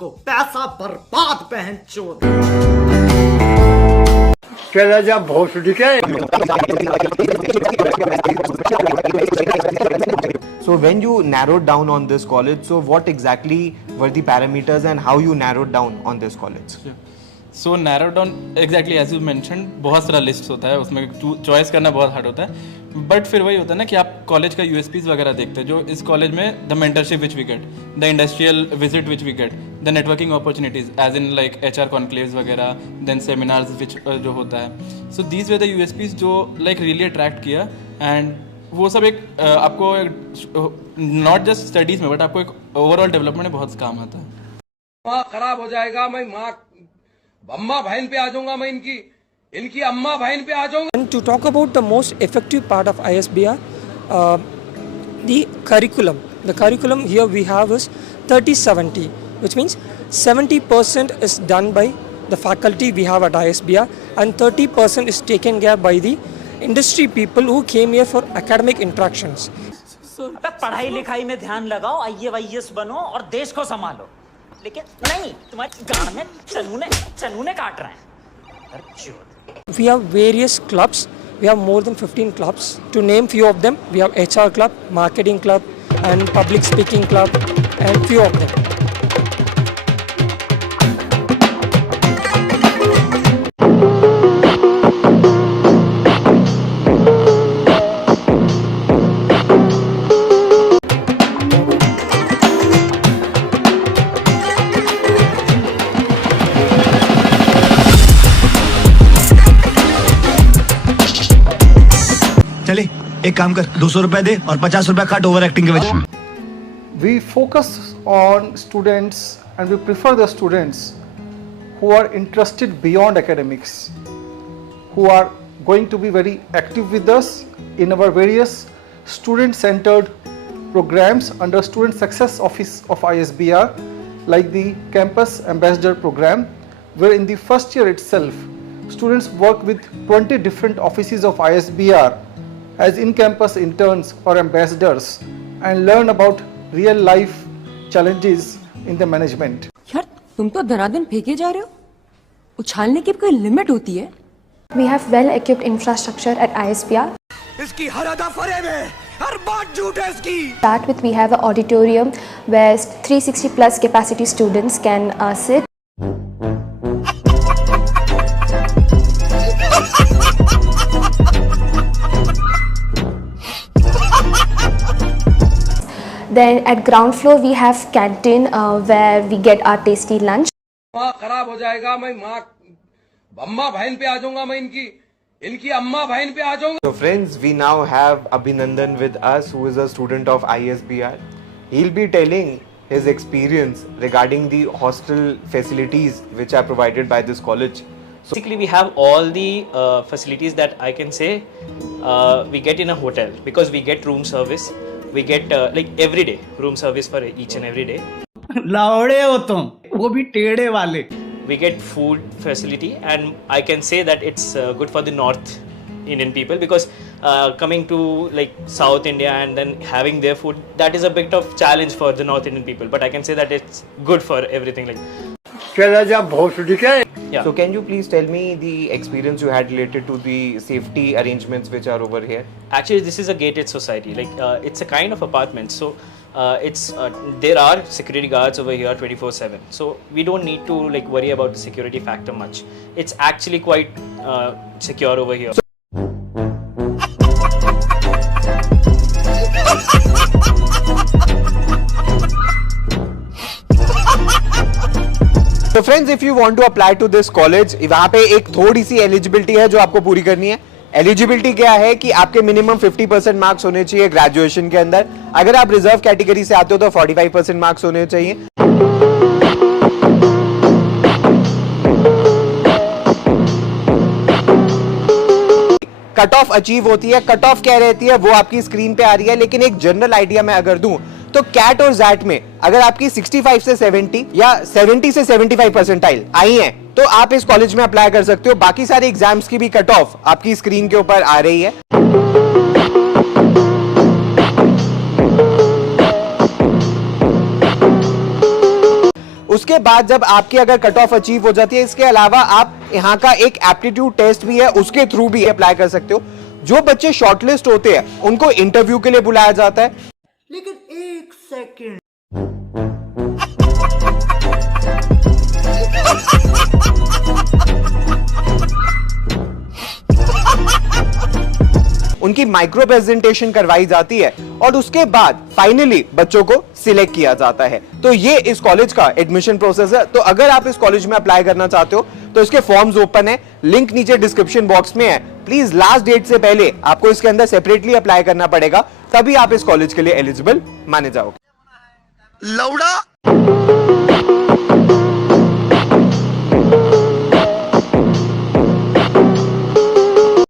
को पैसा बर्बाद बहन चोद। चला जा भोसड़ी के। So when you narrowed down on this college, so what exactly were the parameters and how you narrowed down on this college? So narrow down exactly as you mention बहुत सारा लिस्ट होता है, उसमें चॉइस करना बहुत हार्ड होता है। बट फिर वही होता है ना कि आप कॉलेज का यूएसपीज वगैरह देखते हैं जो इस कॉलेज में the mentorship which we get, the industrial visit which we get, the networking opportunities as in like HR conclaves वगैरह, देन सेमिनार्स विच जो होता है। So these were the USPs जो लाइक रियली अट्रैक्ट किया, and वो सब एक आपको नॉट जस्ट स्टडीज में बट आपको एक ओवरऑल डेवलपमेंट में बहुत काम आता है। माँ खराब हो जाएगा, मैं माँ अम्मा बहन पे आ जाऊंगा, मैं इनकी अम्मा बहन पे आ जाऊंगा। And to talk about the most effective part of ISBR, the curriculum. The curriculum here we have is 30-70, which means 70% is done by the faculty we have at ISBR and 30% is taken care by the industry people who came here for academic interactions. पढ़ाई लिखाई में ध्यान लगाओ, IAS बनो और देश को संभालो, लेकिन नहीं तुम्हारे गांड में चनूने काट रहे हैं। We have various clubs. We have more than 15 clubs. To name few of them, we have HR club, marketing club, and public speaking club, and few of them. चले एक काम कर, 200 रुपए दे और 50 रुपए काट ओवर एक्टिंग के वजह। We focus on students and we prefer the students who are interested beyond academics, who are going to be very active with us in our various student-centered programs under Student Success Office of ISBR, like the Campus Ambassador Program, where in the first year itself, students work with 20 different offices of ISBR as in-campus interns or ambassadors and learn about real life challenges in the management. यार तुम तो धराधन फेंके जा रहे हो, उछालने की कोई लिमिट होती है? We have well-equipped infrastructure at ISBR. इसकी हर अदा फरेब है, हर बात झूठ है इसकी। Start with we have an auditorium where 360 plus capacity students can sit. Then at ground floor we have canteen where we get our tasty lunch. माँ खराब हो जाएगा, मैं अम्मा बहन पे आ जाऊंगा, मैं इनकी अम्मा बहन पे आ जाऊंगा। So friends, we now have Abhinandan with us, who is a student of ISBR. He'll be telling his experience regarding the hostel facilities which are provided by this college. So Basically, we have all the facilities that I can say we get in a hotel, because we get room service. We get like every day room service for each and every day. लावड़े हो तुम, वो भी टेढ़े वाले। We get food facility, and I can say that it's good for the North Indian people, because coming to like South India and then having their food, that is a bit of challenge for the North Indian people. But I can say that it's good for everything. Like, चला जा भोसड़ी के। yeah. So can you please tell me the experience you had related to the safety arrangements which are over here? Actually, this is a gated society. Like it's a kind of apartment. So it's there are security guards over here 24/7. So we don't need to like worry about the security factor much. It's actually quite secure over here. So friends, if you want to apply to this college, वहाँ पे एक थोड़ी सी एलिजिबिलिटी है जो आपको पूरी करनी है। एलिजिबिलिटी क्या है कि आपके मिनिमम 50% मार्क्स होने चाहिए ग्रेजुएशन के अंदर। अगर आप रिजर्व कैटेगरी से आते हो तो 45% मार्क्स होने चाहिए। कट ऑफ अचीव होती है, कट ऑफ क्या रहती है वो आपकी स्क्रीन पे आ रही है, लेकिन एक जनरल आइडिया मैं अगर दूं तो कैट और जैट में अगर आपकी 65 से 70 या 70 से 75 परसेंटाइल आई है तो आप इस कॉलेज में अप्लाई कर सकते हो। बाकी सारे एग्जाम्स की भी कट ऑफ आपकी स्क्रीन के ऊपर आ रही है। उसके बाद जब आपकी अगर कट ऑफ अचीव हो जाती है, इसके अलावा आप यहाँ का एक एप्टीट्यूड टेस्ट भी है, उसके थ्रू भी अप्लाई कर सकते हो। जो बच्चे शॉर्टलिस्ट होते हैं उनको इंटरव्यू के लिए बुलाया जाता है। लेकिन एक सेकंड, उनकी माइक्रो प्रेजेंटेशन करवाई जाती है और उसके बाद फाइनली बच्चों को सिलेक्ट किया जाता है। तो ये इस कॉलेज का एडमिशन प्रोसेस है। तो अगर आप इस कॉलेज में अप्लाई करना चाहते हो तो इसके फॉर्म्स ओपन है, लिंक नीचे डिस्क्रिप्शन बॉक्स में है। प्लीज लास्ट डेट से पहले आपको इसके अंदर सेपरेटली अप्लाई करना पड़ेगा, तभी आप इस कॉलेज के लिए एलिजिबल माने जाओगे। लौड़ा